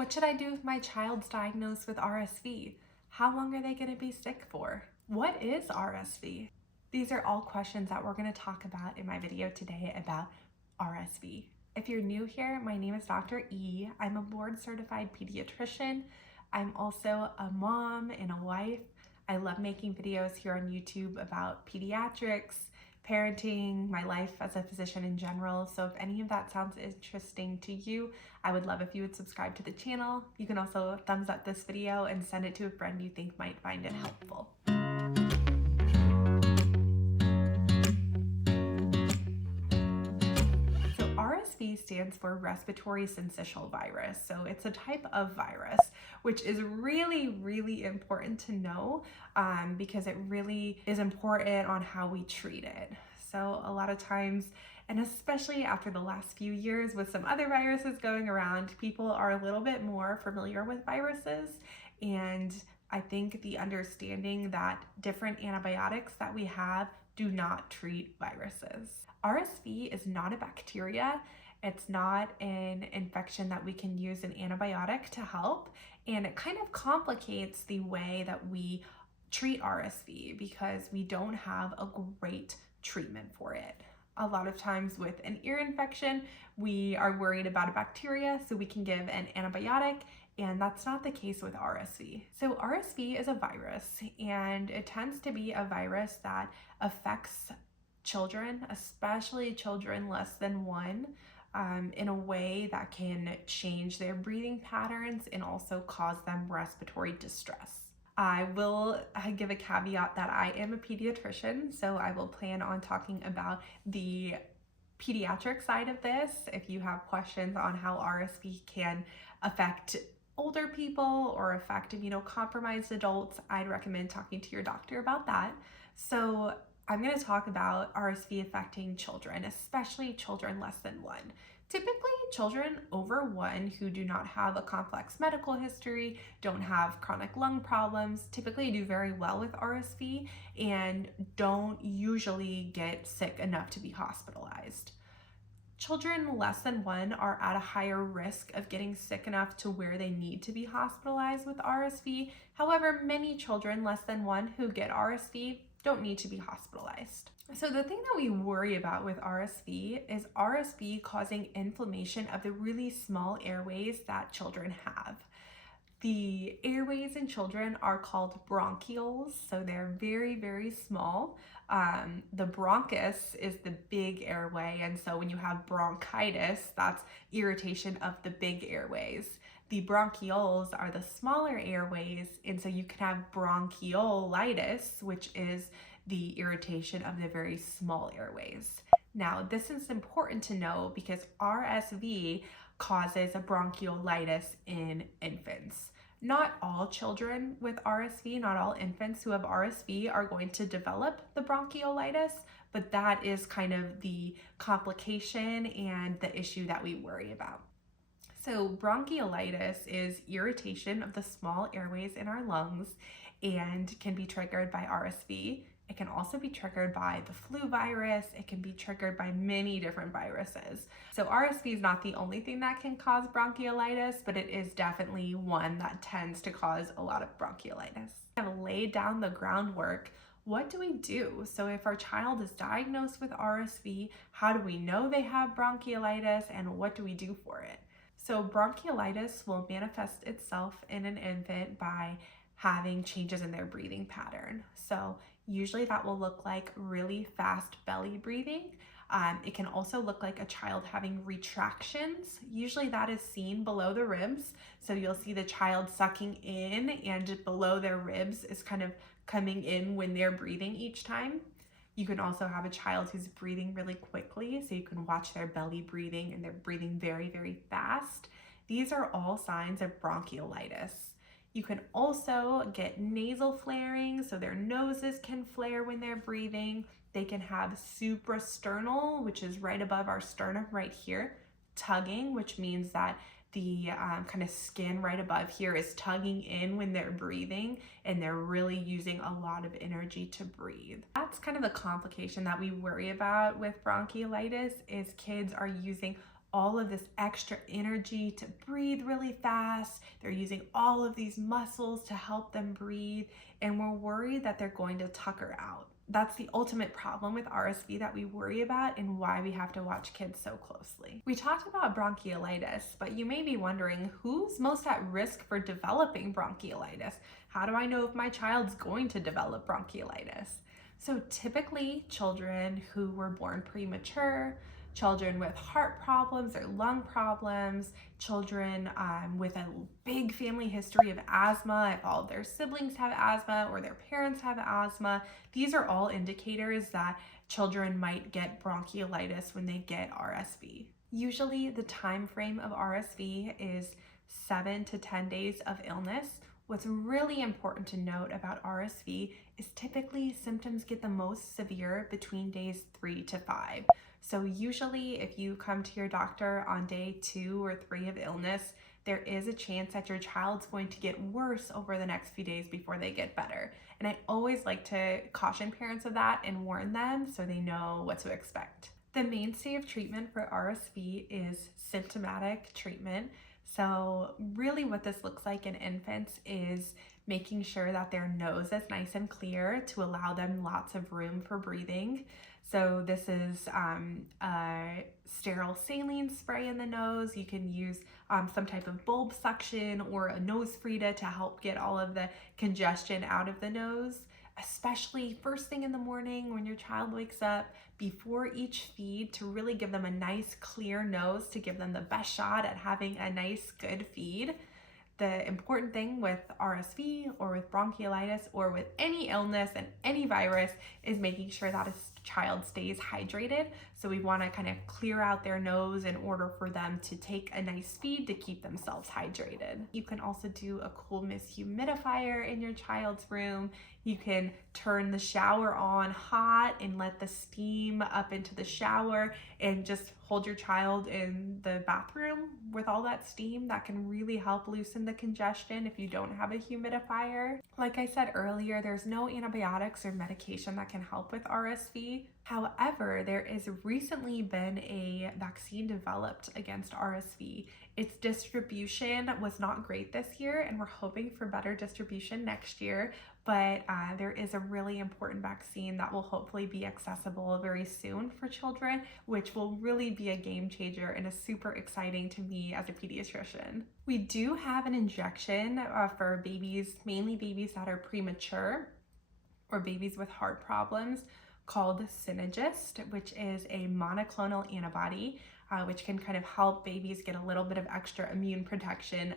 What should I do if my child's diagnosed with RSV? How long are they going to be sick for? What is RSV? These are all questions that we're going to talk about in my video today about RSV. If you're new here, my name is Dr. E. I'm a board certified pediatrician. I'm also a mom and a wife. I love making videos here on YouTube about pediatrics, parenting, my life as a physician in general. So if any of that sounds interesting to you, I would love if you would subscribe to the channel. You can also thumbs up this video and send it to a friend you think might find it helpful. So RSV stands for respiratory syncytial virus. So it's a type of virus, which is really important to know because it really is important on how we treat it. So a lot of times, and especially after the last few years with some other viruses going around, people are a little bit more familiar with viruses. And I think the understanding that different antibiotics that we have do not treat viruses. RSV is not a bacteria. It's not an infection that we can use an antibiotic to help. And it kind of complicates the way that we treat RSV because we don't have a great treatment for it. A lot of times with an ear infection, we are worried about a bacteria, so we can give an antibiotic, and that's not the case with RSV. So RSV is a virus, and it tends to be a virus that affects children, especially children less than 1, in a way that can change their breathing patterns and also cause them respiratory distress. I will give a caveat that I am a pediatrician, so I will plan on talking about the pediatric side of this. If you have questions on how RSV can affect older people or affect immunocompromised adults, I'd recommend talking to your doctor about that. So I'm going to talk about RSV affecting children, especially children less than 1. Typically, children over 1 who do not have a complex medical history, don't have chronic lung problems, typically do very well with RSV and don't usually get sick enough to be hospitalized. Children less than 1 are at a higher risk of getting sick enough to where they need to be hospitalized with RSV. However, many children less than 1 who get RSV don't need to be hospitalized. So the thing that we worry about with RSV is RSV causing inflammation of the really small airways that children have. The airways in children are called bronchioles, so they're very small. The bronchus is the big airway, and so when you have bronchitis, that's irritation of the big airways. The bronchioles are the smaller airways, and so you can have bronchiolitis, which is the irritation of the very small airways. Now, this is important to know because RSV causes a bronchiolitis in infants. Not all children with RSV, not all infants who have RSV are going to develop the bronchiolitis, but that is kind of the complication and the issue that we worry about. So bronchiolitis is irritation of the small airways in our lungs and can be triggered by RSV. It can also be triggered by the flu virus. It can be triggered by many different viruses. So RSV is not the only thing that can cause bronchiolitis, but it is definitely one that tends to cause a lot of bronchiolitis. I've laid down the groundwork. What do we do? So if our child is diagnosed with RSV, how do we know they have bronchiolitis and what do we do for it? So bronchiolitis will manifest itself in an infant by having changes in their breathing pattern. So usually that will look like really fast belly breathing. It can also look like a child having retractions. Usually that is seen below the ribs. So you'll see the child sucking in and below their ribs is kind of coming in when they're breathing each time. You can also have a child who's breathing really quickly. So you can watch their belly breathing and they're breathing very fast. These are all signs of bronchiolitis. You can also get nasal flaring, so their noses can flare when they're breathing. They can have suprasternal, which is right above our sternum right here, tugging, which means that the kind of skin right above here is tugging in when they're breathing and they're really using a lot of energy to breathe. That's kind of the complication that we worry about with bronchiolitis is kids are using all of this extra energy to breathe really fast. They're using all of these muscles to help them breathe, and we're worried that they're going to tucker out. That's the ultimate problem with RSV that we worry about and why we have to watch kids so closely. We talked about bronchiolitis, but you may be wondering, who's most at risk for developing bronchiolitis? How do I know if my child's going to develop bronchiolitis? So typically children who were born premature, children with heart problems or lung problems, children with a big family history of asthma, if all of their siblings have asthma or their parents have asthma, these are all indicators that children might get bronchiolitis when they get RSV. Usually the time frame of RSV is 7 to 10 days of illness. What's really important to note about RSV is typically symptoms get the most severe between days 3 to 5. So usually if you come to your doctor on day 2 or 3 of illness, there is a chance that your child's going to get worse over the next few days before they get better. And I always like to caution parents of that and warn them so they know what to expect. The mainstay of treatment for RSV is symptomatic treatment. So really what this looks like in infants is making sure that their nose is nice and clear to allow them lots of room for breathing. So this is a sterile saline spray in the nose. You can use some type of bulb suction or a nose Frida to help get all of the congestion out of the nose, especially first thing in the morning when your child wakes up, before each feed, to really give them a nice clear nose to give them the best shot at having a nice good feed. The important thing with RSV or with bronchiolitis or with any illness and any virus is making sure that a child stays hydrated. So we want to kind of clear out their nose in order for them to take a nice feed to keep themselves hydrated. You can also do a cool mist humidifier in your child's room. You can turn the shower on hot and let the steam up into the shower and just hold your child in the bathroom with all that steam. That can really help loosen the congestion if you don't have a humidifier. Like I said earlier, there's no antibiotics or medication that can help with RSV. However, there has recently been a vaccine developed against RSV. Its distribution was not great this year, and we're hoping for better distribution next year, but there is a really important vaccine that will hopefully be accessible very soon for children, which will really be a game changer and is super exciting to me as a pediatrician. We do have an injection for babies, mainly babies that are premature or babies with heart problems, called Synagist, which is a monoclonal antibody, which can kind of help babies get a little bit of extra immune protection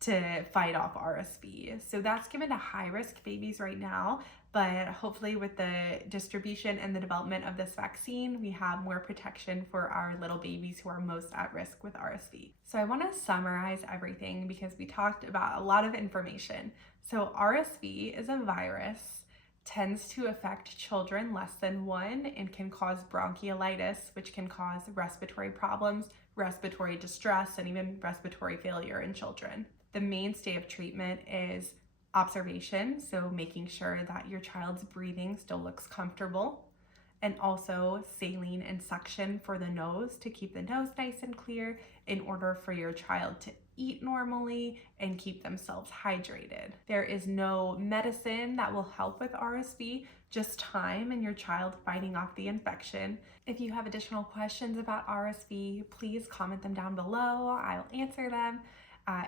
to fight off RSV. So that's given to high-risk babies right now, but hopefully with the distribution and the development of this vaccine, we have more protection for our little babies who are most at risk with RSV. So I want to summarize everything because we talked about a lot of information. So RSV is a virus, tends to affect children less than 1 and can cause bronchiolitis, which can cause respiratory problems, respiratory distress, and even respiratory failure in children. The mainstay of treatment is observation, so making sure that your child's breathing still looks comfortable, and also saline and suction for the nose to keep the nose nice and clear in order for your child to eat normally and keep themselves hydrated. There is no medicine that will help with RSV, just time and your child fighting off the infection. If you have additional questions about RSV, please comment them down below. I'll answer them.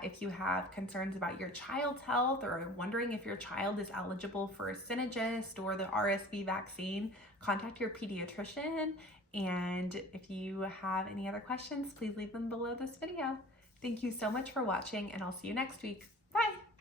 If you have concerns about your child's health or wondering if your child is eligible for a Synagist or the RSV vaccine, contact your pediatrician. And if you have any other questions, please leave them below this video. Thank you so much for watching, and I'll see you next week.